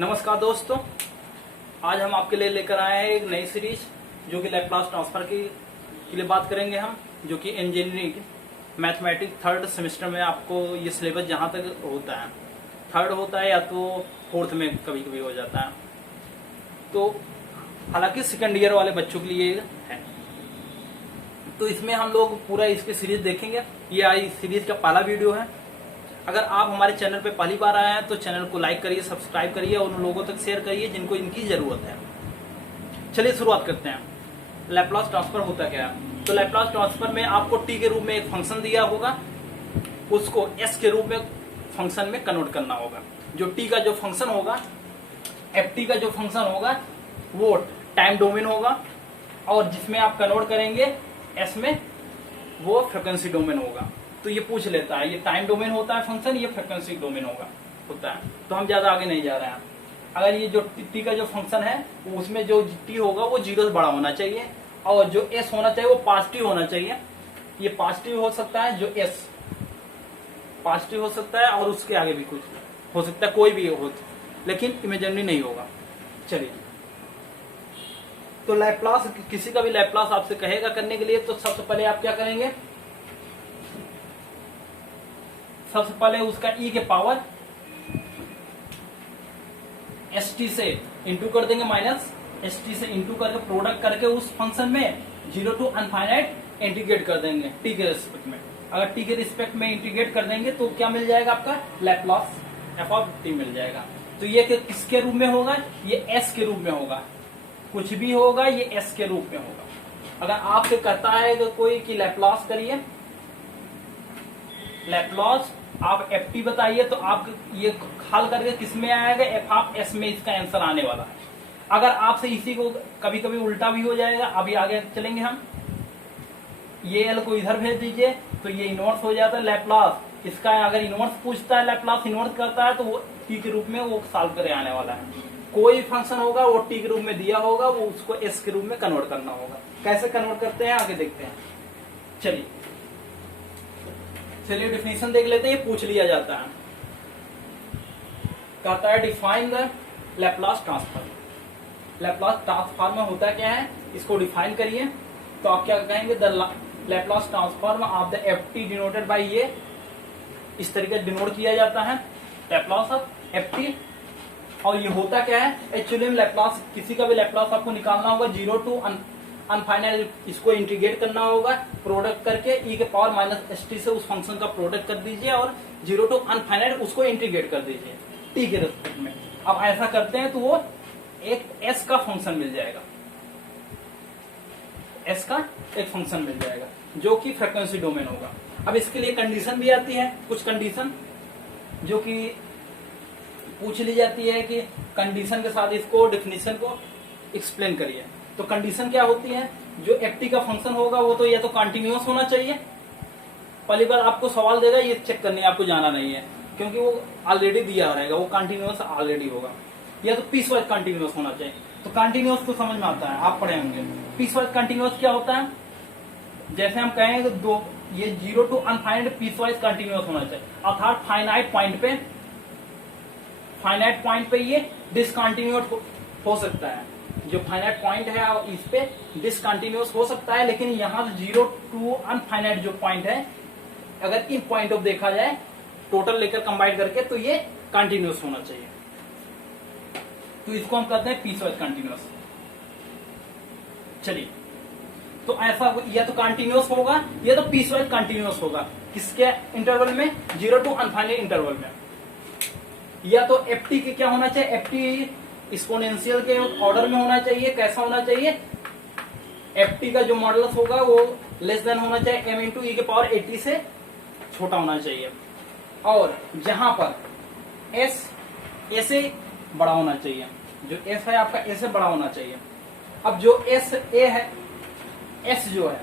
नमस्कार दोस्तों, आज हम आपके लिए लेकर आए हैं एक नई सीरीज जो कि लैपलास ट्रांसफर के लिए बात करेंगे हम, जो कि इंजीनियरिंग मैथमेटिक्स थर्ड सेमेस्टर में आपको ये सिलेबस जहाँ तक होता है, थर्ड होता है या तो फोर्थ में कभी कभी हो जाता है, तो हालांकि सेकेंड ईयर वाले बच्चों के लिए है। तो इसमें हम लोग पूरा इसकी सीरीज देखेंगे। ये आई सीरीज का पहला वीडियो है। अगर आप हमारे चैनल पे पहली बार आए हैं तो चैनल को लाइक करिए, सब्सक्राइब करिए और उन लोगों तक शेयर करिए जिनको इनकी जरूरत है। चलिए शुरुआत करते हैं। लैपलास ट्रांसफर होता क्या है? तो लैपलास ट्रांसफर में आपको टी के रूप में एक फंक्शन दिया होगा, उसको एस के रूप में फंक्शन में कन्वर्ट करना होगा। जो टी का जो फंक्शन होगा, एफ टी का जो फंक्शन होगा वो टाइम डोमेन होगा, और जिसमें आप कन्वर्ट करेंगे एस में वो फ्रीक्वेंसी डोमेन होगा। तो ये पूछ लेता है ये टाइम डोमेन होता है फंक्शन, ये फ्रीक्वेंसी डोमेन होता है। तो हम ज्यादा आगे नहीं जा रहे हैं। अगर ये जो टी का जो फंक्शन है उसमें जो टी होगा वो जीरो से बड़ा होना चाहिए, और जो एस होना चाहिए वो पॉजिटिव होना चाहिए। ये पॉजिटिव हो सकता है, जो एस पॉजिटिव हो सकता है, और उसके आगे भी कुछ हो सकता है, कोई भी हो, लेकिन इमेजिनरी नहीं होगा। चलिए, तो लैपलास, किसी का भी लैपलास आपसे कहेगा करने के लिए, तो सबसे पहले आप क्या करेंगे? सबसे पहले उसका ई के पावर एस टी से इंटू कर देंगे, माइनस एस टी से इंटू करके प्रोडक्ट करके उस फंक्शन में जीरो टू अनफाइनाइट इंटीग्रेट कर देंगे टी के रिस्पेक्ट में। अगर टी के रिस्पेक्ट में इंटीग्रेट कर देंगे तो क्या मिल जाएगा? आपका लैपलास एफ ऑफ टी मिल जाएगा। तो ये किसके रूप में होगा? ये एस के रूप में होगा। कुछ भी होगा ये एस के रूप में होगा। अगर आपसे कहता है कि कोई कि लैपलास करिए, लैपलास आप एफ टी बताइए, तो आप ये हल करके किस में आएगा? एफ ऑफ एस में इसका आंसर आने वाला है। अगर आपसे इसी को कभी कभी उल्टा भी हो जाएगा, अभी आगे चलेंगे हम। ये एल को इधर भेज दीजिए तो ये इनवर्स हो जाता है लैपलास। इसका अगर इनवर्स पूछता है, लैपलास इनवर्स करता है, तो वो टी के रूप में वो सॉल्व करे आने वाला है। कोई फंक्शन होगा वो टी के रूप में दिया होगा, वो उसको एस के रूप में कन्वर्ट करना होगा। कैसे कन्वर्ट करते हैं आगे देखते हैं। चलिए डेफिनेशन देख लेते हैं। ये पूछ लिया जाता है, कहता है define the Laplace transform. Laplace transform होता क्या है, इसको डिफाइन करिए। तो आप क्या कहेंगे? The Laplace transform of the F T denoted by ये, इस तरीके से डिनोट किया जाता है लैपलास ऑफ एफ टी। और ये होता क्या है? एक्चुअली में लैपलास, किसी का भी लैपलास आपको निकालना होगा, जीरो टू अनफाइनाइट, इसको इंटीग्रेट करना होगा प्रोडक्ट करके, ई के पावर माइनस एस टी से उस फंक्शन का प्रोडक्ट कर दीजिए, और जीरो टू अनफाइनाइट उसको इंटीग्रेट कर दीजिए टी के रेस्पेक्ट में। अब ऐसा करते हैं तो वो एक एस का फंक्शन मिल जाएगा, एस का एक फंक्शन मिल जाएगा जो कि फ्रीक्वेंसी डोमेन होगा। अब इसके लिए कंडीशन भी आती है, कुछ कंडीशन जो कि पूछ ली जाती है कि कंडीशन के साथ इसको डेफिनेशन को एक्सप्लेन करिए। तो कंडीशन क्या होती है? जो एफ टी का फंक्शन होगा वो तो या तो कंटिन्यूअस होना चाहिए। पहली बार आपको सवाल देगा, ये चेक करने आपको जाना नहीं है क्योंकि वो ऑलरेडी दिया रहेगा, वो कंटिन्यूअस ऑलरेडी होगा। या तो पीस वाइज कंटिन्यूअस होना चाहिए। तो कंटिन्यूअस तो समझ में आता है, आप पढ़े होंगे। पीस वाइज कंटिन्यूअस क्या होता है? जैसे हम कहें कि दो, ये zero to infinite piecewise continuous होना चाहिए, अर्थात फाइनाइट पॉइंट पे ये डिसकंटिन्यूअस हो सकता है। जो फाइनाइट पॉइंट है इस पे डिसकंटिन्यूअस हो सकता है, लेकिन यहाँ जीरो टू अनफाइनाइट जो पॉइंट है, अगर इन पॉइंट ऑफ देखा जाए टोटल लेकर कंबाइन करके, तो ये कंटिन्यूअस होना चाहिए। तो इसको हम कहते हैं पीस वाइज कंटिन्यूअस। चलिए, तो ऐसा या तो कंटिन्यूअस होगा या तो पीस वाइज कंटिन्यूअस होगा। किसके इंटरवल में? जीरो टू अनफाइनाइट इंटरवल में। या तो एफ टी के क्या होना चाहिए? एफ टी एक्सपोनेंशियल के ऑर्डर में होना चाहिए। कैसा होना चाहिए? एफ टी का जो मॉडुलस होगा वो लेस देन होना चाहिए एम इंटू ई के पावर 80 से छोटा होना चाहिए, और जहां पर एस ए से बड़ा होना चाहिए। जो एस है आपका ए से बड़ा होना चाहिए। अब जो एस ए है, एस जो है,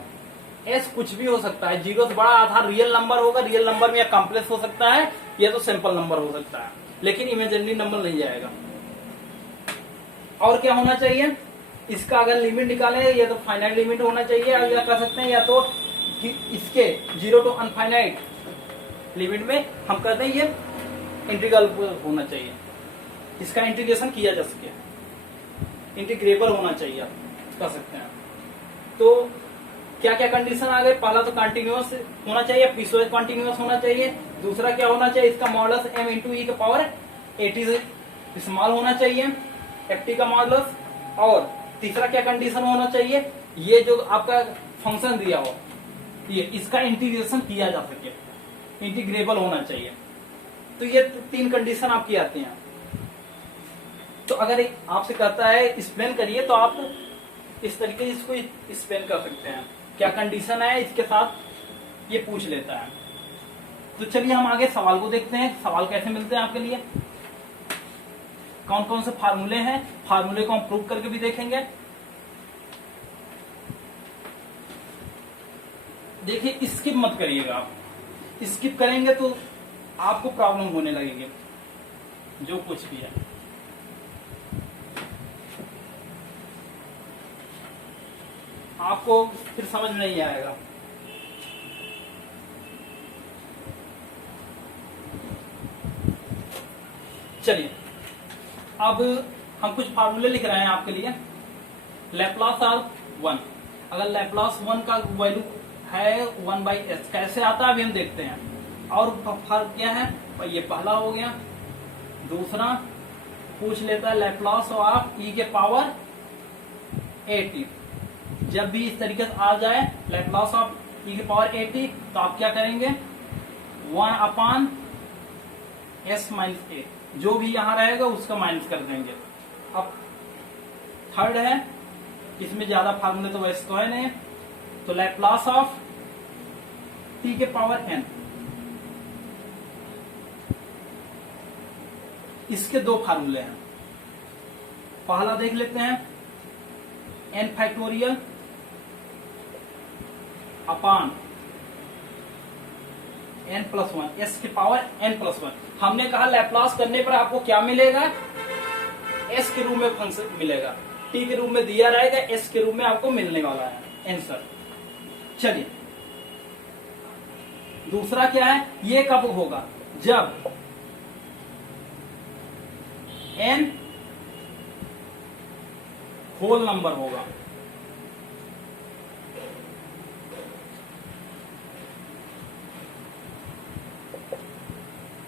एस कुछ भी हो सकता है, जीरो से बड़ा, आधार रियल नंबर होगा। रियल नंबर में या कॉम्प्लेक्स हो सकता है या तो सिंपल नंबर हो सकता है, लेकिन इमेजिनरी नंबर नहीं जाएगा। और क्या होना चाहिए? इसका अगर लिमिट निकाले या तो फाइनाइट लिमिट होना चाहिए, या कह सकते हैं या तो इसके जीरो टू अनफाइनाइट लिमिट में हम कहते हैं ये इंटीग्रल होना चाहिए। इसका इंटीग्रेशन किया जा सके, इंटीग्रेबल होना चाहिए, आप कर सकते हैं। तो क्या क्या कंडीशन आ गए, पहला तो कंटिन्यूअस होना चाहिए, पीसवाइज कंटिन्यूअस होना चाहिए। दूसरा क्या होना चाहिए, इसका मॉडुलस m इंटू ई के पावर 80 से स्मॉल होना चाहिए, ft का मॉडुलस। और तीसरा क्या कंडीशन होना चाहिए, ये जो आपका फंक्शन दिया हो ये इसका इंटीग्रेशन किया जा सके, इंटीग्रेबल होना चाहिए। तो ये 3 कंडीशन आपकी आती हैं। तो अगर आपसे कहता है एक्सप्लेन करिए, तो आप इस तरीके से इसको एक्सप्लेन कर सकते हैं, क्या कंडीशन है इसके साथ ये पूछ लेता है। तो चलिए हम आगे सवाल को देखते हैं, सवाल कैसे मिलते हैं आपके लिए, कौन कौन से फार्मूले हैं, फार्मूले को हम प्रूव करके भी देखेंगे। देखिए स्किप मत करिएगा, आप स्किप करेंगे तो आपको प्रॉब्लम होने लगेगी, जो कुछ भी है। आपको फिर समझ में नहीं आएगा। चलिए अब हम कुछ फार्मूले लिख रहे हैं आपके लिए। लैप्लास ऑफ 1, अगर लैप्लास 1 का वैल्यू है 1/s, कैसे आता है अभी हम देखते हैं। और फर्क क्या है, ये पहला हो गया। दूसरा पूछ लेता है लैप्लास ऑफ e के पावर 80। जब भी इस तरीके से आ जाए लैप्लास ऑफ e के पावर 80, तो आप क्या करेंगे, 1/s माइनस a, जो भी यहां रहेगा उसका माइनस कर देंगे। अब थर्ड है, इसमें ज्यादा फार्मूले तो वैसे तो है नहीं, तो लैप्लास ऑफ t के पावर n, इसके 2 फार्मूले हैं। पहला देख लेते हैं, n फैक्टोरियल अपान n प्लस 1, s के पावर n प्लस 1। हमने कहा लैप्लास करने पर आपको क्या मिलेगा, s के रूप में फंक्शन मिलेगा, t के रूप में दिया रहेगा, s के रूप में आपको मिलने वाला है आंसर। चलिए दूसरा क्या है, ये कब होगा, जब n होल नंबर होगा।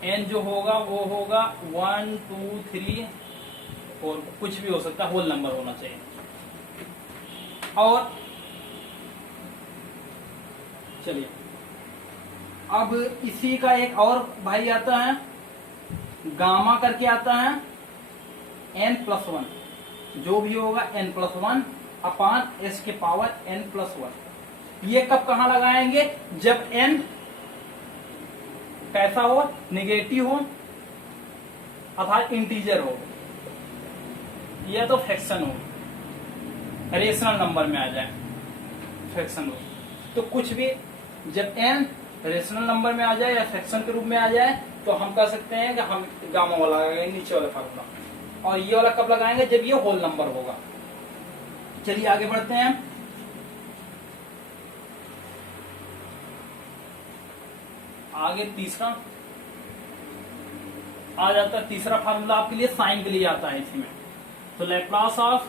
n जो होगा वो होगा 1 2 3 4, कुछ भी हो सकता है, होल नंबर होना चाहिए। और चलिए अब इसी का एक और भाई आता है, गामा करके आता है n प्लस 1, जो भी होगा n प्लस 1 अपान s के पावर n प्लस 1। ये कब कहां लगाएंगे, जब n कैसा हो, निगेटिव हो अर्थात इंटीजर हो, या तो फ्रैक्शन हो, रेशनल नंबर में आ जाए, फ्रैक्शन हो। तो कुछ भी जब n रेशनल नंबर में आ जाए या फ्रैक्शन के रूप में आ जाए, तो हम कह सकते हैं कि हम गामा वाला लगाएंगे, नीचे वाला फार्मूला। और ये वाला कब लगाएंगे, जब ये होल नंबर होगा। चलिए आगे बढ़ते हैं। आगे तीसरा आ जाता है, तीसरा फार्मूला आपके लिए साइन के लिए आता है इसमें। तो लैप्लास ऑफ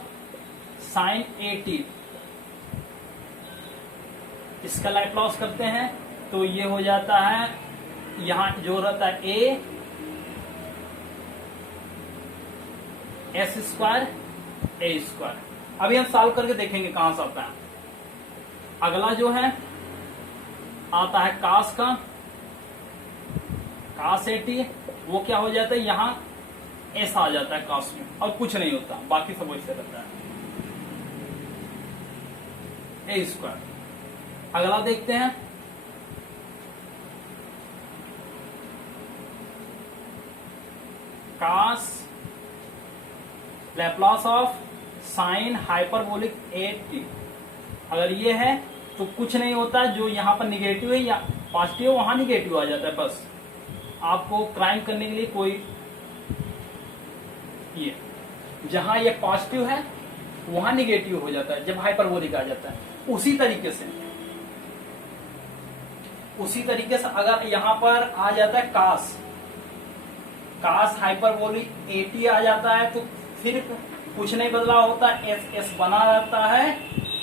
साइन 80, इसका लैप्लास करते हैं तो ये हो जाता है, यहां जो रहता है a s square a square. अभी हम सॉल्व करके देखेंगे कहां से आता है। अगला जो है आता है कास का, कास 80, वो क्या हो जाता है, यहां s आ जाता है कास में, और कुछ नहीं होता, बाकी सब वैसे रहता है a स्क्वायर। अगला देखते हैं, कास लैप्लास ऑफ साइन हाइपरबोलिक 80। अगर ये है तो कुछ नहीं होता, जो यहां पर निगेटिव है या पॉजिटिव, वहां निगेटिव आ जाता है। बस आपको क्राइम करने के लिए कोई, ये जहां ये पॉजिटिव है वहां निगेटिव हो जाता है जब हाइपरबोलिक आ जाता है। उसी तरीके से अगर यहां पर आ जाता है कास, कास हाइपरबोलिक AT आ जाता है तो फिर कुछ नहीं बदला होता, एस बना रहता है,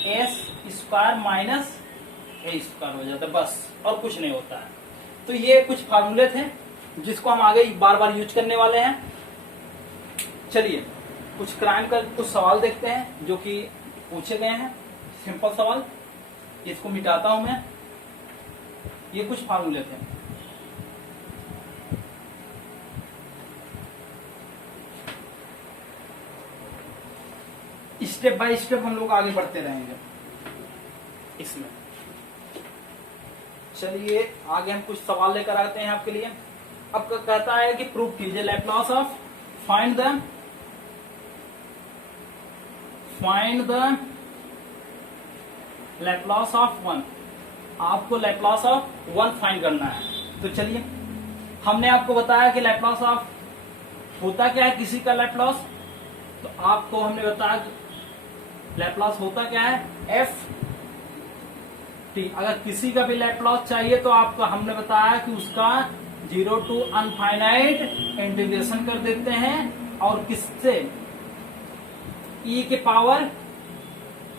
एस स्क्वायर माइनस ए स्क्वायर हो जाता है बस, और कुछ नहीं होता है। तो ये कुछ फार्मूले थे जिसको हम आगे बार बार यूज करने वाले हैं। चलिए कुछ क्राइम का कुछ सवाल देखते हैं जो कि पूछे गए हैं, सिंपल सवाल। इसको मिटाता हूं मैं। ये कुछ फार्मूले थे। स्टेप बाय स्टेप हम लोग आगे बढ़ते रहेंगे इसमें। चलिए आगे हम कुछ सवाल लेकर आते हैं आपके लिए। अब कहता है कि प्रूव कीजिए Laplace of find the Laplace of 1। आपको लैप्लास ऑफ 1 फाइंड करना है। तो चलिए हमने आपको बताया कि लैप्लास ऑफ होता क्या है किसी का लैप्लास। तो आपको हमने बताया लैप्लास होता क्या है, एफ टी। अगर किसी का भी लैप्लास चाहिए तो आपको हमने बताया कि उसका 0 to अनफाइनाइट इंटीग्रेशन कर देते हैं, और किससे, ई के पावर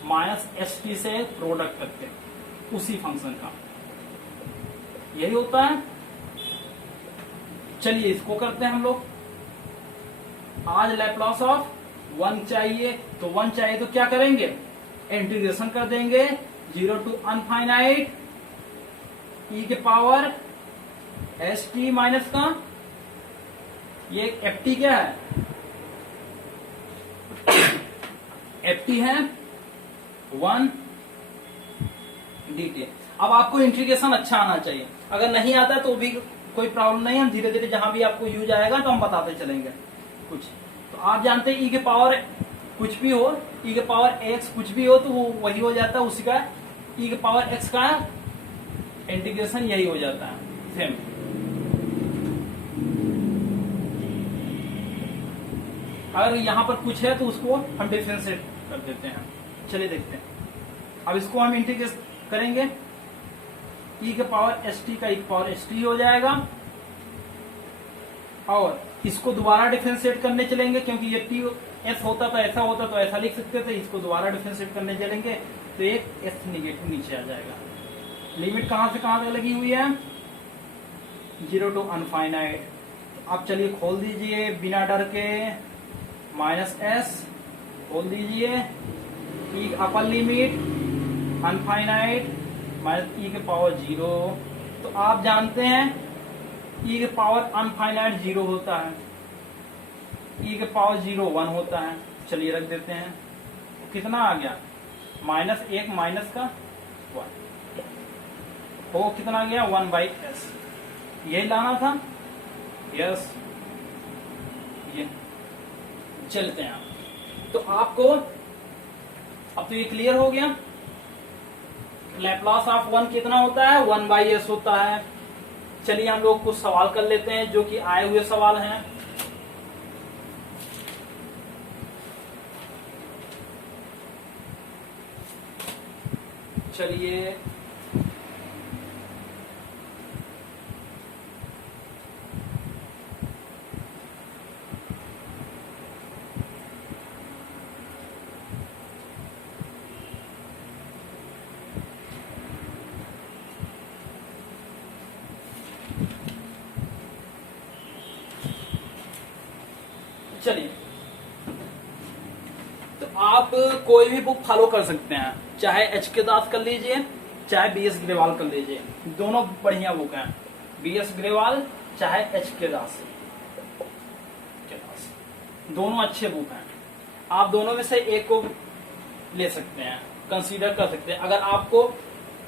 माइनस एस टी से प्रोडक्ट करते हैं उसी फंक्शन का, यही होता है। चलिए इसको करते हैं हम लोग। आज लैप्लास ऑफ 1 चाहिए, तो 1 चाहिए तो क्या करेंगे, इंटीग्रेशन कर देंगे 0 to अनफाइनाइट ई के पावर एस टी माइनस का, ये एफ टी क्या है, एफ टी है 1 डी टी। अब आपको इंटीग्रेशन अच्छा आना चाहिए, अगर नहीं आता तो भी कोई प्रॉब्लम नहीं है, हम धीरे धीरे जहां भी आपको यूज आएगा तो हम बताते चलेंगे कुछ। तो आप जानते हैं ई के पावर कुछ भी हो, ई के पावर एक्स कुछ भी हो तो वो वही हो जाता है, उसी का ई के पावर एक्स का इंटीग्रेशन यही हो जाता है सेम। अगर यहां पर कुछ है तो उसको हम डिफरेंशिएट कर देते हैं। चलिए देखते हैं। अब इसको हम इंटीग्रेट करेंगे, ई के पावर एस टी का ई के पावर एस टी हो जाएगा, और इसको दोबारा डिफरेंशिएट करने चलेंगे क्योंकि ये टी एस होता तो ऐसा लिख सकते थे। इसको दोबारा डिफरेंशिएट करने चलेंगे तो एक एस निगेटिव नीचे आ जाएगा। लिमिट कहां से कहां तक लगी हुई है, 0 to अनफाइनाइट। आप चलिए खोल दीजिए बिना डर के, माइनस एस खोल दीजिए, ई अपर लिमिट अनफाइनाइट माइनस ई के पावर 0। तो आप जानते हैं ई के पावर अनफाइनाइट 0 होता है, ई के पावर 0 1 होता है। चलिए रख देते हैं। तो कितना आ गया, माइनस 1 माइनस का 1, वो कितना आ गया 1/s। यही लाना था, यस ये। चलते हैं तो आपको अब तो ये क्लियर हो गया लैप्लास ऑफ 1 कितना होता है, 1/s होता है। चलिए हम लोग कुछ सवाल कर लेते हैं जो कि आए हुए सवाल हैं। चलिए चलिए तो आप कोई भी बुक फॉलो कर सकते हैं, चाहे एच के दास कर लीजिए चाहे BS ग्रेवाल कर लीजिए, दोनों बढ़िया बुक हैं। BS ग्रेवाल चाहे एच के दास, दोनों अच्छे बुक हैं। आप दोनों में से एक को ले सकते हैं, कंसीडर कर सकते हैं। अगर आपको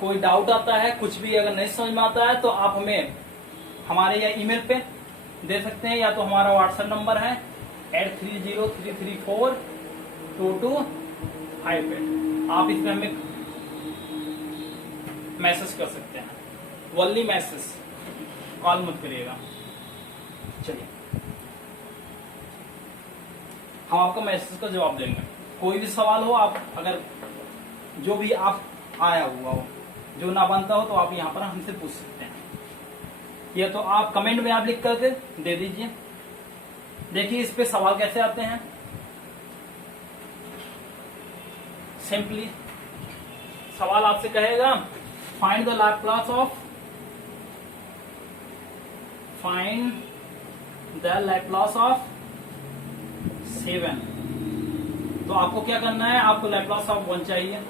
कोई डाउट आता है, कुछ भी अगर नहीं समझ में आता है तो आप हमें हमारे या ईमेल पे दे सकते हैं, या तो हमारा व्हाट्सएप नंबर है 8303342258। आप इसमें हमें मैसेज कर सकते हैं, वनली मैसेज, कॉल मत करिएगा। चलिए हम आपका मैसेज का जवाब देंगे। कोई भी सवाल हो, आप अगर जो भी आप आया हुआ हो, जो ना बनता हो, तो आप यहाँ पर हमसे पूछ सकते हैं, या तो आप कमेंट में आप लिख करके दे दीजिए। देखिए इस पे सवाल कैसे आते हैं। सिंपली सवाल आपसे कहेगा find the Laplace of seven. तो आपको क्या करना है, आपको लैप्लास ऑफ 1 चाहिए।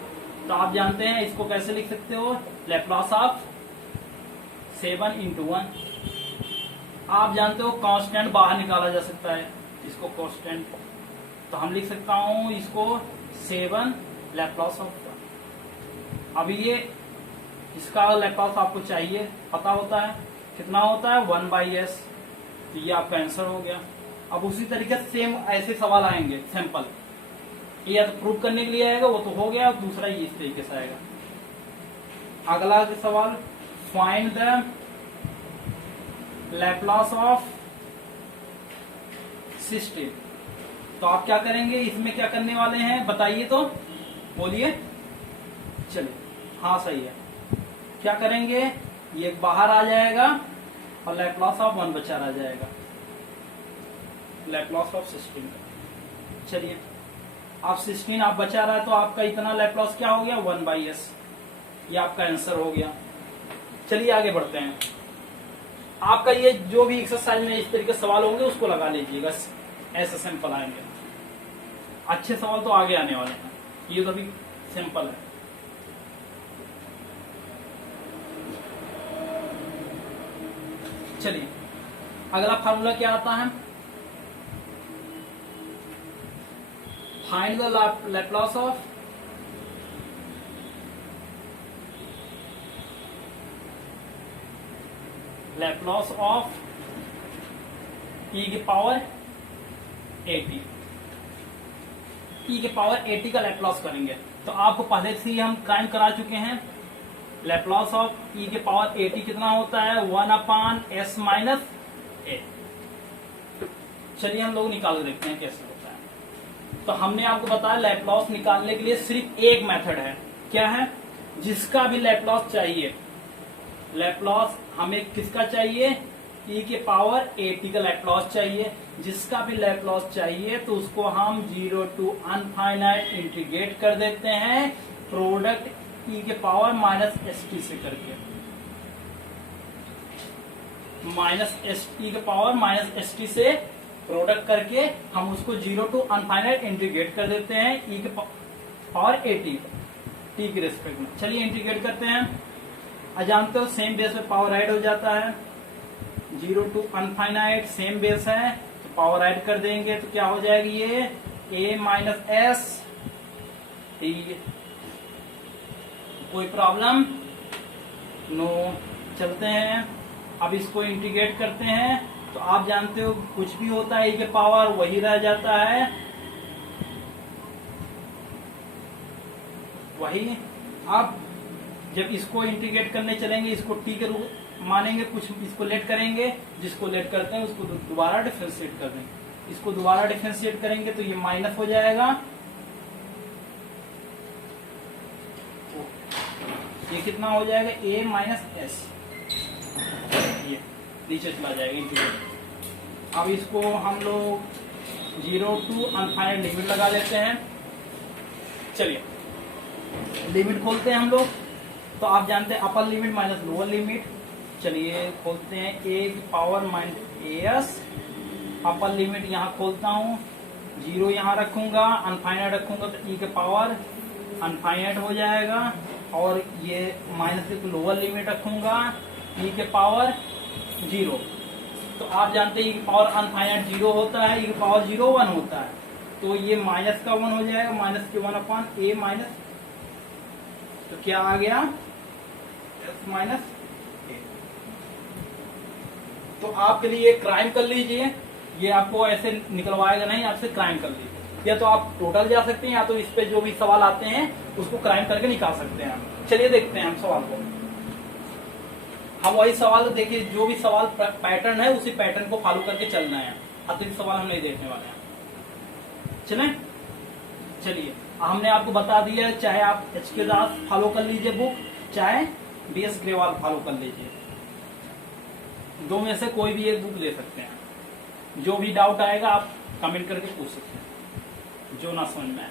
तो आप जानते हैं इसको कैसे लिख सकते हो, लैप्लास ऑफ 7 × 1। आप जानते हो कांस्टेंट बाहर निकाला जा सकता है, इसको कांस्टेंट, तो हम लिख सकता हूं इसको 7 लैप्लास ऑफ 1। अभी ये इसका लैप्लास आपको चाहिए, पता होता है कितना होता है 1/s। तो ये आपका आंसर हो गया। अब उसी तरीके से सेम ऐसे सवाल आएंगे सिंपल, ये या तो प्रूव करने के लिए आएगा, वो तो हो गया, दूसरा ये इस तरीके से आएगा। अगला सवाल फाइंड द लैप्लास ऑफ 16। तो आप क्या करेंगे, इसमें क्या करने वाले हैं बताइए, तो बोलिए। चलिए हाँ सही है, क्या करेंगे, ये बाहर आ जाएगा और लैप्लास ऑफ 1 बचा रह जाएगा, लैप्लास ऑफ 16। चलिए आप 16 आप बचा रहा है, तो आपका इतना लैप्लास क्या हो गया 1/s, ये आपका आंसर हो गया। चलिए आगे बढ़ते हैं। आपका ये जो भी एक्सरसाइज में इस तरीके सवाल होंगे उसको लगा लीजिएगा, ऐसे सिंपल आएंगे। अच्छे सवाल तो आगे आने वाले हैं, ये तो भी सिंपल है। चलिए अगला फार्मूला क्या आता है, find the Laplace of e की पावर 80। e की पावर 80 का लैप्लास करेंगे, तो आपको पहले से ही हम क्राइम करा चुके हैं। लैप्लास ऑफ e की पावर 80 कितना होता है 1/s - a। चलिए हम लोग निकाल देखते हैं कैसे होता है। तो हमने आपको बताया लैप्लास निकालने के लिए सिर्फ एक मेथड है, क्या है, जिसका भी लैप्लास चाहिए, लैप्लास हमें किसका चाहिए, e के पावर 80 का लैप्लास चाहिए। जिसका भी लैप्लास चाहिए तो उसको हम 0 to अनफाइनाइट इंटीग्रेट कर देते हैं, प्रोडक्ट e के पावर -st से करके, -e के पावर -st से प्रोडक्ट करके हम उसको 0 to अनफाइनाइट इंटीग्रेट कर देते हैं e के पावर 80 t के रेस्पेक्ट में। चलिए इंटीग्रेट करते हैं। जानते हो सेम बेस में पावर ऐड हो जाता है, 0 to अनफाइनाइट सेम बेस है, तो पावर ऐड कर देंगे तो क्या हो जाएगी ये a - s t। कोई प्रॉब्लम नो। चलते हैं अब इसको इंटीग्रेट करते हैं। तो आप जानते हो कुछ भी होता है e के पावर वही रह जाता है, वही। अब जब इसको इंटीग्रेट करने चलेंगे, इसको t के रूप मानेंगे, कुछ इसको लेट करेंगे, जिसको लेट करते हैं उसको दोबारा डिफरेंशिएट कर देंगे। इसको दोबारा डिफरेंशिएट करेंगे तो ये माइनस हो जाएगा, ये कितना हो जाएगा a - s, ये नीचे चला जाएगा इंटीग्रेट। अब इसको हम लोग 0 to अनफाइनाइट लिमिट लगा लेते हैं। चलिए लिमिट खोलते हैं हम लोग। तो आप जानते हैं upper limit minus lower limit. चलिए खोलते हैं a की पावर -as, अपर लिमिट यहाँ खोलता हूँ, 0 यहाँ रखूंगा, अनफाइनाइट रखूंगा तो e के पावर अनफाइनाइट हो जाएगा, और ये माइनस लोअर लिमिट रखूंगा e के पावर 0। तो आप जानते हैं e की पावर अनफाइनाइट 0 होता है, e की पावर 0 1 होता है, तो ये माइनस का 1 हो जाएगा, माइनस के 1/a माइनस, तो क्या आ गया s - a। तो आपके लिए क्राइम कर लीजिए, ये आपको ऐसे निकलवाएगा नहीं, आपसे क्राइम कर लीजिए। या तो आप टोटल जा सकते हैं, या तो इस पे जो भी सवाल आते हैं उसको क्राइम करके निकाल सकते हैं। चलिए देखते हैं हम सवाल को। हम वही सवाल देखिए, जो भी सवाल पैटर्न है उसी पैटर्न को फॉलो करके चलना है, अतिरिक्त सवाल हम नहीं देखने वाले हैं। चलिए हमने आपको बता दिया, चाहे आप HK दास फॉलो कर लीजिए बुक, चाहे BS ग्रेवाल फॉलो कर लीजिए, दो में से कोई भी एक बुक ले सकते हैं। जो भी डाउट आएगा आप कमेंट करके पूछ सकते हैं, जो ना समझ में आए।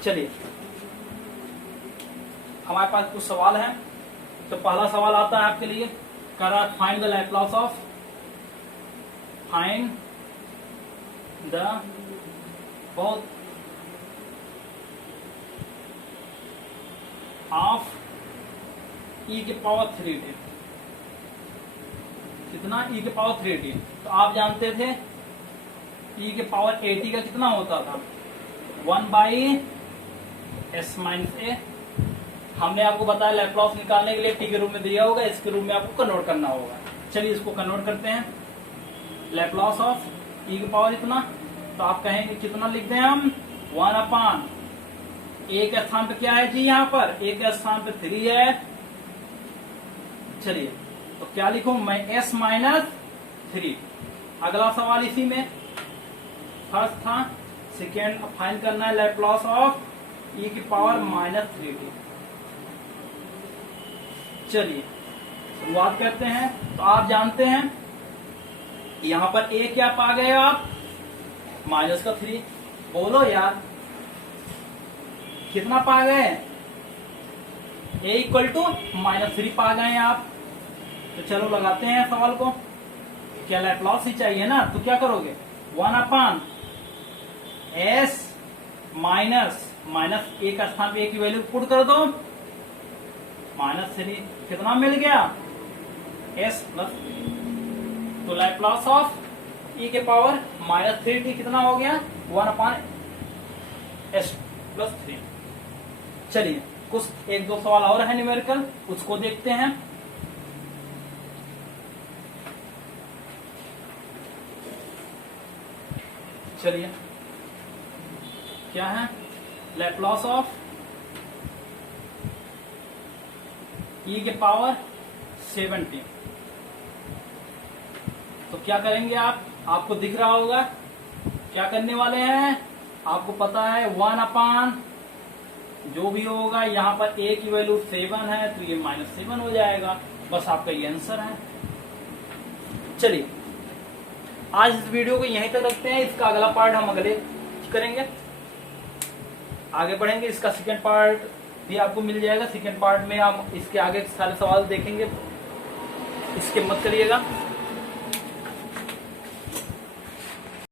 चलिए हमारे पास कुछ सवाल है। तो पहला सवाल आता है आपके लिए, कह रहा है find the Laplace of, find the बहुत ऑफ e के पावर 3t, कितना e के पावर 3t। तो आप जानते थे e के पावर 80 का कितना होता था, 1/s-a। हमने आपको बताया लैप्लास निकालने के लिए t के रूप में दिया होगा, इसके रूप में आपको कन्वर्ट करना होगा। चलिए इसको कन्वर्ट करते हैं। लैप्लास ऑफ e के पावर इतना, तो आप कहेंगे कितना लिख दें हम, 1/, ए के स्थान पे क्या है जी, यहाँ पर ए के स्थान पे 3 है। चलिए तो क्या लिखूं मैं, s-3। अगला सवाल इसी में, फर्स्ट था, सेकेंड फाइंड करना है लैप्लास ऑफ e की पावर -3t। चलिए शुरुआत करते हैं। तो आप जानते हैं यहां पर a क्या पा गए आप, -3। बोलो यार कितना पा गए, a = -3 पा गए आप। तो चलो लगाते हैं सवाल को, क्या लैप्लास ही चाहिए ना, तो क्या करोगे, 1/s माइनस a का स्थान पे a की वैल्यू पुट कर दो, -3 कितना मिल गया, s + 3। तो लैप्लास ऑफ e के पावर -3t कितना हो गया, 1/s + 3। चलिए कुछ एक दो सवाल और है न्यूमेरिकल, उसको देखते हैं। चलिए क्या है, लैप्लास ऑफ e के पावर 70। तो क्या करेंगे आप, आपको दिख रहा होगा क्या करने वाले हैं, आपको पता है 1/, जो भी होगा यहाँ पर a की वैल्यू 7 है तो ये -7 हो जाएगा, बस आपका ये आंसर है। चलिए आज इस वीडियो को यहीं तक रखते हैं, इसका अगला पार्ट हम अगले करेंगे, आगे बढ़ेंगे। इसका सेकेंड पार्ट भी आपको मिल जाएगा, सेकेंड पार्ट में हम इसके आगे सारे सवाल देखेंगे, इसके मत करिएगा।